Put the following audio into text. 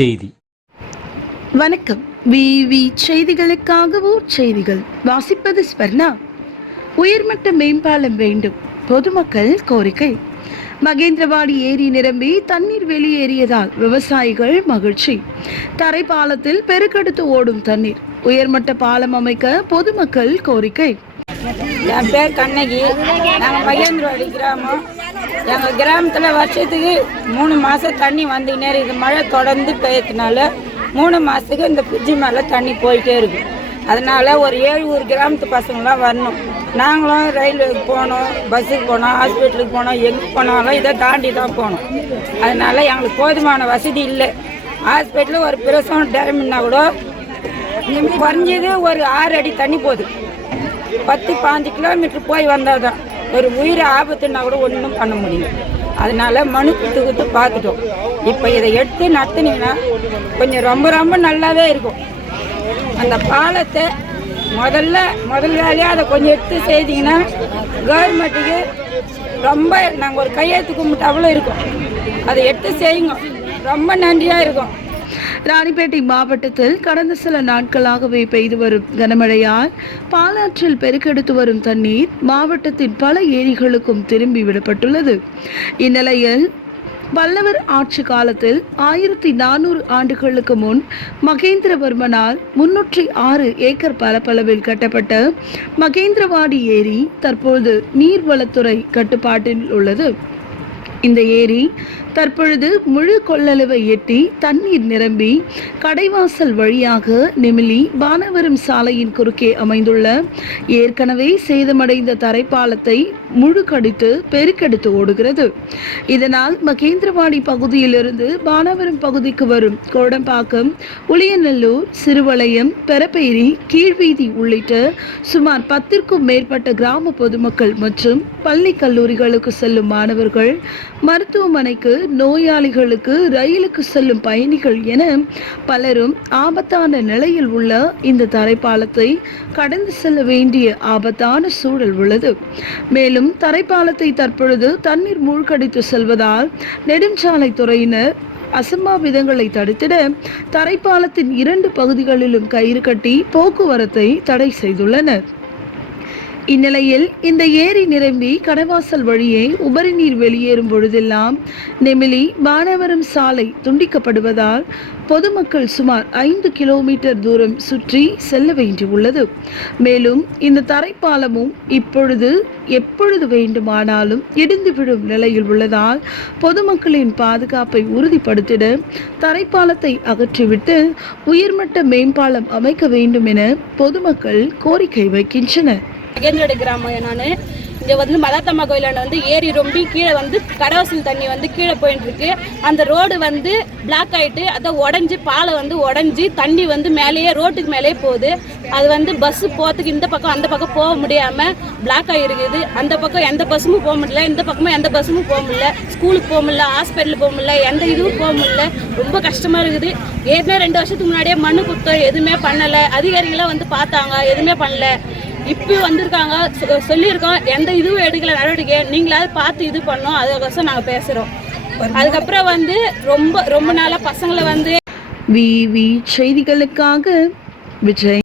செய்தி. வணக்கம். விவி செய்திகளுக்காக ஊர் செய்திகள். வாசிப்பது ஸ்வர்ணா. உயர்மட்ட மேம்பாலம் வேண்டும். பொதுமக்கள் கோரிக்கை. மகேந்திரவாடி ஏரி நிரம்பி தண்ணீர் வெளியேறியதால் விவசாயிகள் மகிழ்ச்சி. தரைப்பாலத்தில் பெருக்கெடுத்து ஓடும் தண்ணீர். உயர்மட்ட பாலம் அமைக்க பொதுமக்கள் கோரிக்கை. என் பேர் கண்ணகி. நாங்கள் மகேந்திரவாடி கிராமம் எங்கள் கிராமத்தில் வருஷத்துக்கு மூணு மாதம் தண்ணி வந்துக்கினே இருக்குது மழை தொடர்ந்து பெய்யறதுனால மூணு மாதத்துக்கு இந்த ஃப்ரிட்ஜு மேலே தண்ணி போயிட்டே இருக்கு. அதனால் ஒரு ஏழு ஊர் கிராமத்து பசங்களாம் வரணும். நாங்களும் ரயில்வேக்கு போனோம் பஸ்ஸுக்கு போனோம் ஹாஸ்பிட்டலுக்கு போனோம் எங்கே போனாலும் இதை தாண்டி தான் போனோம் அதனால எங்களுக்கு போதுமான வசதி இல்லை. ஹாஸ்பிட்டலில் ஒரு பிரசவம் டைம்னா கூட குறைஞ்சது ஒரு ஆறு அடி தண்ணி போகுது பத்து பாஞ்சு கிலோமீட்டர் போய் வந்தால் தான் ஒரு உயிர் ஆபத்துன்னா கூட ஒன்றும் பண்ண முடியும். அதனால மனு குத்து குத்து பார்த்துட்டோம். இப்போ இதை எடுத்து நடத்துனீங்கன்னா கொஞ்சம் ரொம்ப ரொம்ப நல்லாவே இருக்கும். அந்த பாலத்தை முதல்ல முதல் வேலையாக அதை கொஞ்சம் எடுத்து செய்தீங்கன்னா கவர்மெண்ட்டுக்கு ரொம்ப நாங்கள் ஒரு கையெழுத்து கும்பிட்டாப்புல இருக்கும். அதை எடுத்து செய்யுங்க. ரொம்ப நன்றியாக இருக்கும். ராணிப்பேட்டை மாவட்டத்தில் கடந்த சில நாட்களாகவே பெய்து வரும் கனமழையால் பாலாற்றில் பெருக்கெடுத்து வரும் தண்ணீர் மாவட்டத்தின் பல ஏரிகளுக்கும் திரும்பி விடப்பட்டுள்ளது. இந்நிலையில் பல்லவர் ஆட்சி காலத்தில் ஆயிரத்தி நானூறு ஆண்டுகளுக்கு முன் மகேந்திரவர்மனால் முன்னூற்றி ஆறு ஏக்கர் பரப்பளவில் கட்டப்பட்ட மகேந்திரவாடி ஏரி தற்போது நீர்வளத்துறை கட்டுப்பாட்டில் உள்ளது. இந்த ஏரி தற்பொழுது முழு கொள்ளளவை எட்டி தண்ணீர் நிரம்பி கடைவாசல் வழியாக நெமிலி பானவரம் சாலையின் குறுக்கே அமைந்துள்ள ஏற்கனவே சேதமடைந்த தரைப்பாலத்தை முழு கடித்து பெருக்கெடுத்து ஓடுகிறது. இதனால் மகேந்திரவாடி பகுதியிலிருந்து பானவரம் பகுதிக்கு வரும் கோடம்பாக்கம் உளியநல்லூர் சிறுவளையம் பெரப்பேரி கீழ்வீதி உள்ளிட்ட சுமார் பத்திற்கும் மேற்பட்ட கிராம பொதுமக்கள் மற்றும் பள்ளி கல்லூரிகளுக்கு செல்லும் மாணவர்கள் மருத்துவமனைக்கு நோயாளிகளுக்கு ரயிலுக்கு செல்லும் பயணிகள் என பலரும் ஆபத்தான நிலையில் உள்ள இந்த தரைப்பாலத்தை கடந்து செல்ல வேண்டிய ஆபத்தான சூழல் உள்ளது. மேலும் தரைப்பாலத்தை தற்பொழுது தண்ணீர் மூழ்கடித்து செல்வதால் நெடுஞ்சாலை துறையினர் அசம்பாவிதங்களை தடுத்திட தரைப்பாலத்தின் இரண்டு பகுதிகளிலும் கயிறு கட்டி போக்குவரத்தை தடை செய்துள்ளனர். இந்நிலையில் இந்த ஏரி நிரம்பி கடவாசல் வழியே உபரி நீர் வெளியேறும் பொழுதெல்லாம் நெமிலி பானவரம் சாலை துண்டிக்கப்படுவதால் பொதுமக்கள் சுமார் ஐந்து கிலோமீட்டர் தூரம் சுற்றி செல்ல வேண்டியுள்ளது மேலும் இந்த தரைப்பாலமும் இப்பொழுது எப்பொழுது வேண்டுமானாலும் இடிந்து விடும் நிலையில் உள்ளதால் பொதுமக்களின் பாதுகாப்பை உறுதிப்படுத்திட தரைப்பாலத்தை அகற்றிவிட்டு உயர்மட்ட மேம்பாலம் அமைக்க வேண்டும் என பொதுமக்கள் கோரிக்கை வைக்கின்றனர். மகேந்திரோட கிராமம் நான். இங்கே வந்து மதாத்தம்மா கோயிலாண்ட வந்து ஏரி ரொம்பி கீழே வந்து கடவாசல் தண்ணி வந்து கீழே போயிட்டு இருக்கு அந்த ரோடு வந்து பிளாக் ஆயிட்டு அதை உடஞ்சி பாலை வந்து உடஞ்சி தண்ணி வந்து மேலேயே ரோட்டுக்கு மேலேயே போகுது. அது வந்து பஸ்ஸு போகிறதுக்கு இந்த பக்கம் அந்த பக்கம் போக முடியாமல் பிளாக் ஆகிருக்குது அந்த பக்கம் எந்த பஸ்ஸும் போக முடியல. இந்த பக்கமும் எந்த பஸ்ஸும் போக முடியல. ஸ்கூலுக்கு போக முடியல ஹாஸ்பிட்டலுக்கு போக முடியல எந்த இதுவும் போக முடியல. ரொம்ப கஷ்டமாக இருக்குது. ஏற்கனவே ரெண்டு வருஷத்துக்கு முன்னாடியே மண்ணு குத்தம் எதுவுமே பண்ணலை. அதிகாரிகளாம் வந்து பார்த்தாங்க எதுவுமே பண்ணல. இப்போ வந்திருக்காங்க சொல்லியிருக்கோம் எந்த இதுவும் எடுக்கல நடவடிக்கை. நீங்களாவது பார்த்து இது பண்ணோம் அதுக்கோசரம் நாங்கள் பேசுகிறோம் அதுக்கப்புறம் வந்து ரொம்ப ரொம்ப நாளாக பசங்களை வந்து விவி செய்திகளுக்காக விஜய்.